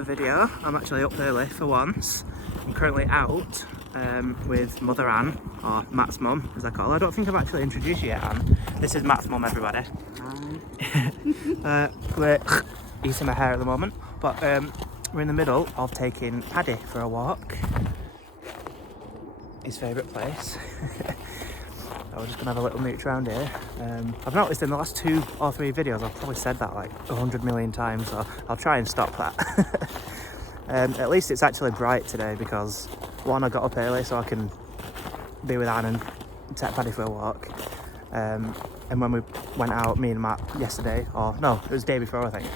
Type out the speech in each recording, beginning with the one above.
another video. I'm actually up early for once. I'm currently out with Mother Anne, or Matt's mum as I call her. I don't think I've actually introduced you yet, Anne. This is Matt's mum, everybody. We're eating my hair at the moment, but we're in the middle of taking Paddy for a walk. His favourite place. So we're just gonna have a little mooch around here. I've noticed in the last 2 or 3 videos I've probably said that like 100 million times, so I'll try and stop that. At least it's actually bright today because one, I got up early so I can be with Anne and take Paddy for a walk. And when we went out, me and Matt, yesterday, or no, it was the day before I think,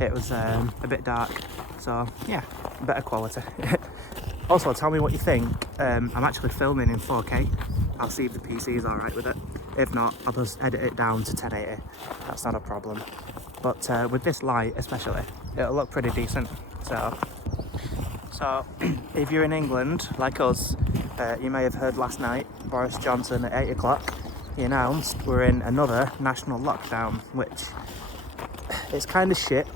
it was a bit dark, so yeah, better quality. Also, tell me what you think. I'm actually filming in 4K. I'll see if the PC is alright with it. If not, I'll just edit it down to 1080. That's not a problem. But with this light especially, it'll look pretty decent. So if you're in England, like us, you may have heard last night, Boris Johnson at 8 o'clock, he announced we're in another national lockdown, which it's kind of shit,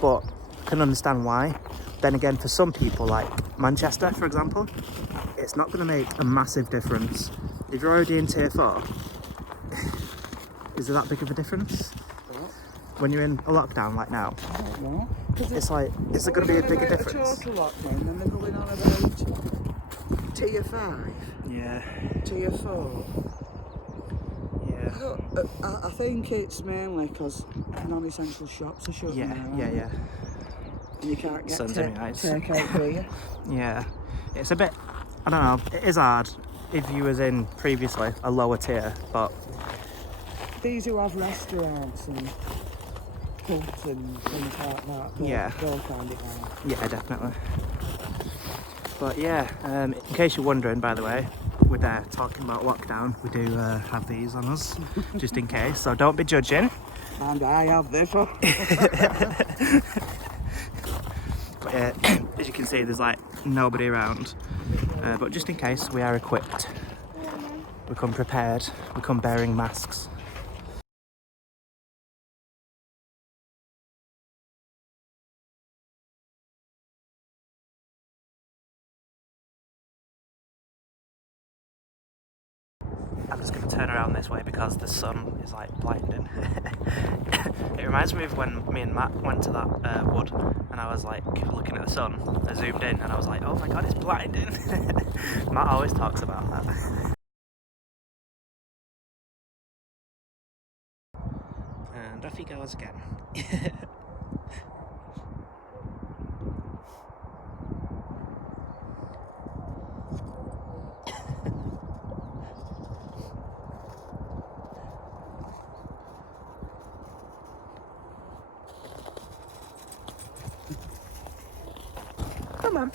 but I can understand why. Then again, for some people, like Manchester, for example, it's not going to make a massive difference. If you're already in tier 4, is there that big of a difference? What? When you're in a lockdown like now? I don't know. It's like, is there going to be a bigger difference? A total lockdown, then they're going on about tier 5. Yeah. Tier 4. Yeah. I think it's mainly because non-essential shops are shutting down. Yeah. And you can't get takeout, do you? Yeah. It's a bit, I don't know, it is hard if you was in previously a lower tier, but these who have restaurants and pubs and things like that, they'll find it hard. Yeah, definitely. But yeah, in case you're wondering, by the way, we're there talking about lockdown. We do have these on us, just in case, so don't be judging. And I have this one. But as you can see, there's like nobody around. But just in case, we are equipped. We come prepared. We come bearing masks. I'm just going to turn around this way because the sun is like blinding. It reminds me of when me and Matt went to that wood and I was like looking at the sun. I zoomed in and I was like, oh my god, it's blinding. Matt always talks about that. And off he goes again. Come on.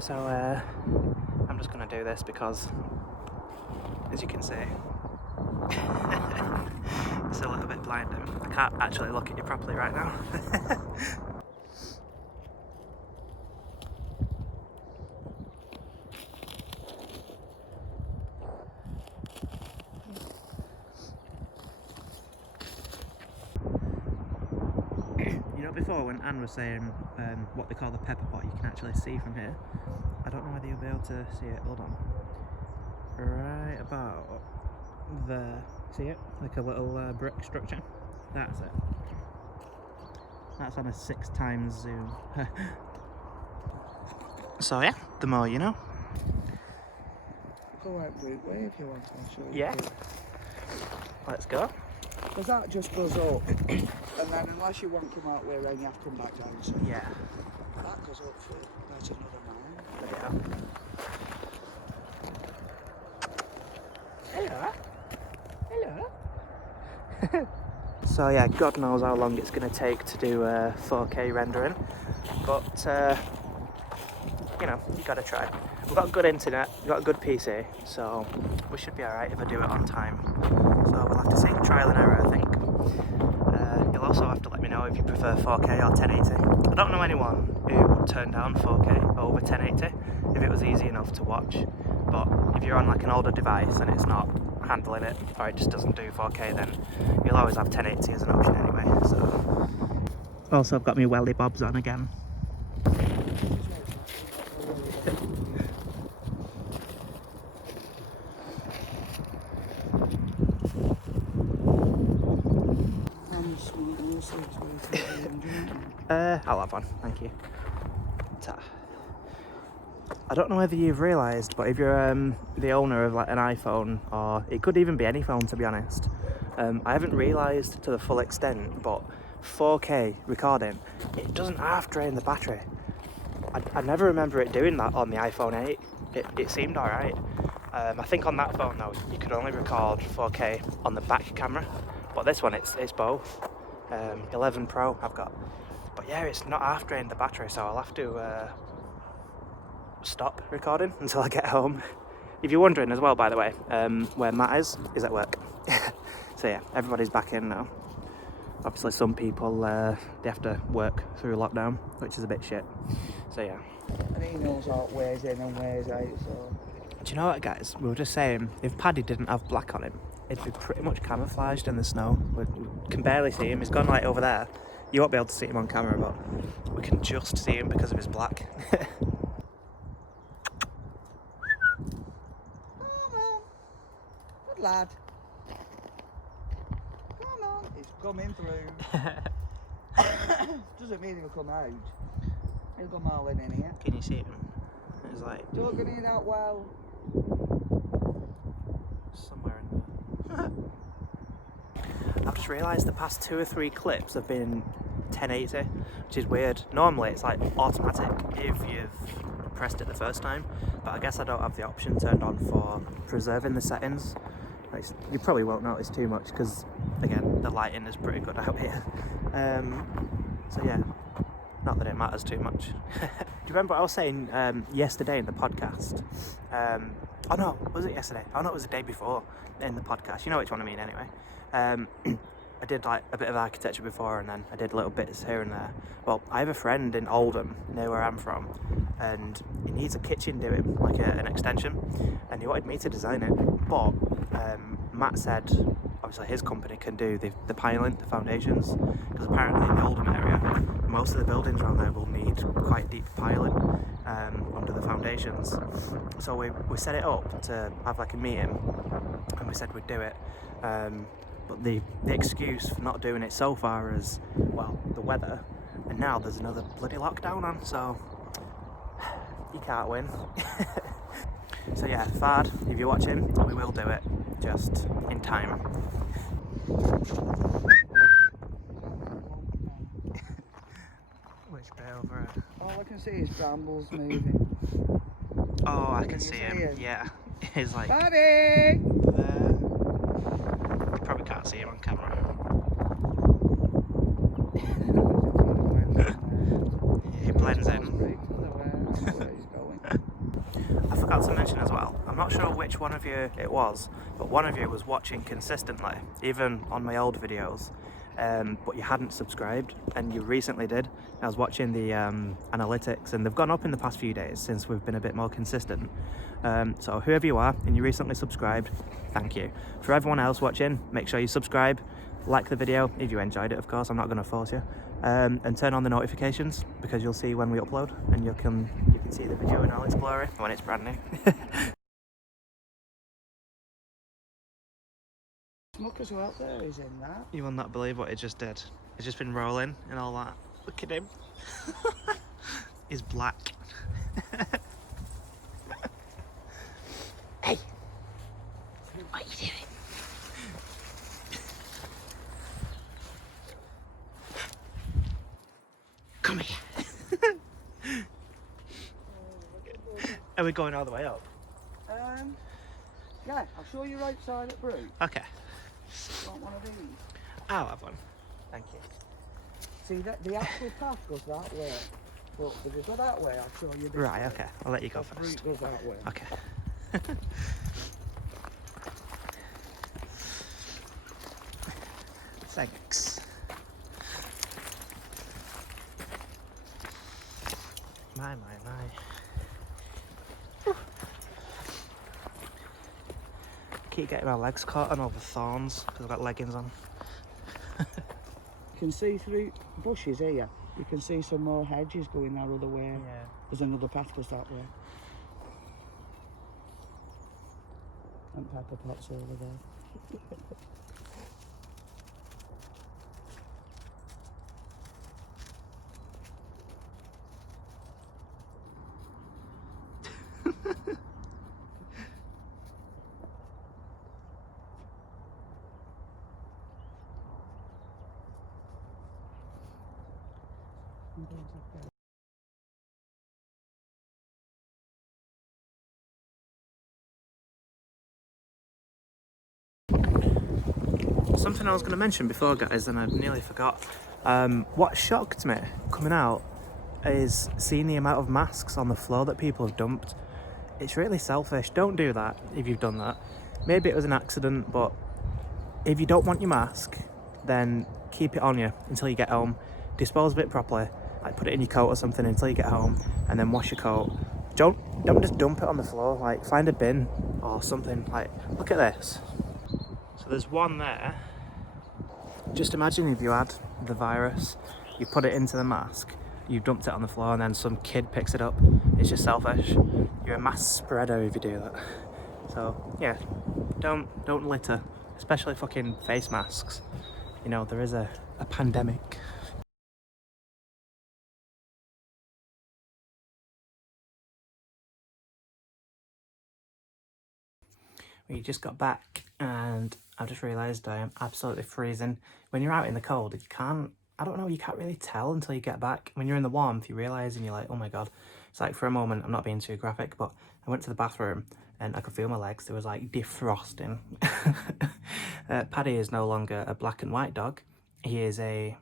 So I'm just going to do this because, as you can see, it's a little bit blinding. I can't actually look at you properly right now. You know, before when Anne was saying what they call the pepper pot, you can actually see from here. I don't know whether you'll be able to see it. Hold on. Right about there. See it? Like a little brick structure. That's it. That's on a 6x zoom. So yeah, the more you know. Go out Blue Way if you want to. I'll show you. Yeah. Let's go. Because that just goes up, and then unless you want to come out way around, you have to come back down. So Yeah. that goes up for that's another mile. Yeah. Hello. So yeah, God knows how long it's going to take to do 4K rendering, but you know, you got to try. We've got good internet, we've got a good PC, so we should be alright if I do it on time. So we'll have to see, trial and error I think. you'll also have to let me know if you prefer 4K or 1080. I don't know anyone who would turn down 4K over 1080 if it was easy enough to watch, but if you're on like an older device and it's not handling it, or it just doesn't do 4K, then you'll always have 1080 as an option anyway. So also I've got my welly bobs on again. I'll have one, thank you. I don't know whether you've realised, but if you're the owner of like an iPhone, or it could even be any phone to be honest, I haven't realised to the full extent, but 4K recording, it doesn't half drain the battery. I never remember it doing that on the iPhone 8. It seemed alright. I think on that phone though, you could only record 4K on the back camera, but this one it's both. 11 Pro I've got. But yeah, it's not half drained the battery, so I'll have to stop recording until I get home. If you're wondering as well, by the way, where Matt is at work. So yeah, everybody's back in now. Obviously some people, they have to work through lockdown, which is a bit shit. So yeah. And he knows what wears in and wears out, so... Do you know what, guys? We were just saying, if Paddy didn't have black on him, it'd be pretty much camouflaged in the snow. We can barely see him. He's gone like over there. You won't be able to see him on camera, but we can just see him because of his black. Good lad. Come on. He's coming through. Doesn't mean he'll come out. He'll come all in here. Can you see him? It's like... Talking in that well. Somewhere in there. I've just realised the past 2 or 3 clips have been 1080, which is weird. Normally it's like automatic if you've pressed it the first time, but I guess I don't have the option turned on for preserving the settings. Like, you probably won't notice too much because, again, the lighting is pretty good out here. So yeah, not that it matters too much. Do you remember what I was saying yesterday in the podcast? Oh no, was it yesterday? Oh no, it was the day before in the podcast. You know which one I mean anyway. I did like a bit of architecture before, and then I did little bits here and there. Well, I have a friend in Oldham, near where I'm from, and he needs a kitchen doing, like an extension, and he wanted me to design it, but Matt said obviously his company can do the piling, the foundations, because apparently in the Oldham area most of the buildings around there will need quite deep piling under the foundations. So we set it up to have like a meeting, and we said we'd do it, but the excuse for not doing it so far is, well, the weather, and now there's another bloody lockdown on, so you can't win. So yeah, Fard, if you're watching, we will do it, just in time. Which bit over it? All I can see is brambles moving. Oh, I can see him. Yeah. He's like... Paddy! There. You probably can't see him on camera. He blends in. I forgot to mention as well, I'm not sure which one of you it was, but one of you was watching consistently, even on my old videos, but you hadn't subscribed, and you recently did. I was watching the analytics, and they've gone up in the past few days since we've been a bit more consistent. So whoever you are and you recently subscribed, thank you. For everyone else watching, make sure you subscribe, like the video if you enjoyed it, of course, I'm not going to force you, and turn on the notifications, because you'll see when we upload, and you can see the video in all its glory when it's brand new. Smuckers were out there, he's in that. You will not believe what it just did. It's just been rolling and all that. Look at him. He's black. Hey! What are you doing? Come here. Are we going all the way up? Yeah, I'll show you right side at Brew. Okay. Want one of these? I'll have one. Thank you. See, that the actual path goes that way. But if we go that way, I'll show you this Right, way. okay. I'll let you go The first. route goes that way. Okay. Thanks. My. Keep getting my legs caught on all the thorns because I've got leggings on. You can see through bushes here. You can see some more hedges going that other way. Yeah. There's another path goes that way. And pepper pots over there. Something I was going to mention before, guys, and I nearly forgot. What shocked me coming out is seeing the amount of masks on the floor that people have dumped. It's really selfish. Don't do that if you've done that. Maybe it was an accident, but if you don't want your mask, then keep it on you until you get home. Dispose of it properly, like put it in your coat or something until you get home, and then wash your coat. Don't just dump it on the floor. Like, find a bin or something. Like, look at this. So there's one there. Just imagine if you had the virus, you put it into the mask, you dumped it on the floor, and then some kid picks it up. It's just selfish. You're a mass spreader if you do that. So yeah, don't litter, especially fucking face masks. You know, there is a pandemic. We just got back and I just realised I am absolutely freezing. When you're out in the cold, you can't really tell until you get back. When you're in the warmth, you realise and you're like, oh my God. It's like, for a moment, I'm not being too graphic, but I went to the bathroom and I could feel my legs. There was like defrosting. Paddy is no longer a black and white dog. He is a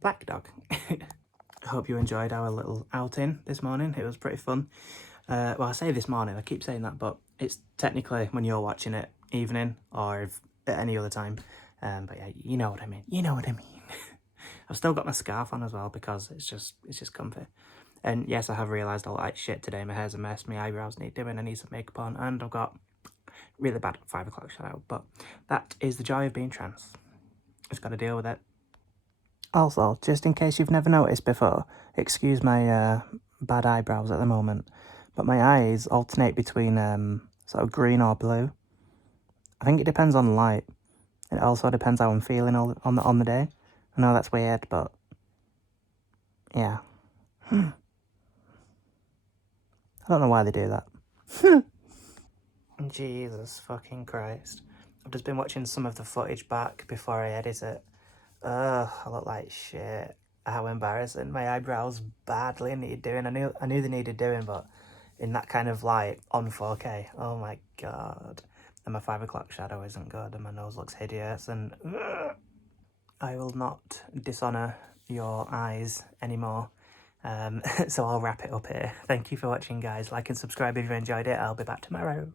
black dog. I hope you enjoyed our little outing this morning. It was pretty fun. Well, I say this morning, I keep saying that, but it's technically when you're watching it, evening, or if, at any other time. But yeah, you know what I mean. You know what I mean. I've still got my scarf on as well because it's just comfy. And yes, I have realised I look like shit today. My hair's a mess, my eyebrows need doing, I need some makeup on, and I've got really bad 5 o'clock shadow. But that is the joy of being trans. Just got to deal with it. Also, just in case you've never noticed before, excuse my bad eyebrows at the moment, but my eyes alternate between sort of green or blue. I think it depends on light. It also depends how I'm feeling on the day. I know that's weird, but yeah. I don't know why they do that. Jesus fucking Christ. I've just been watching some of the footage back before I edit it. Ugh, I look like shit. How embarrassing. My eyebrows badly need doing. I knew they needed doing, but in that kind of light on 4K, oh my God. And my 5 o'clock shadow isn't good and my nose looks hideous and I will not dishonour your eyes anymore. So I'll wrap it up here. Thank you for watching, guys. Like and subscribe if you enjoyed it. I'll be back tomorrow.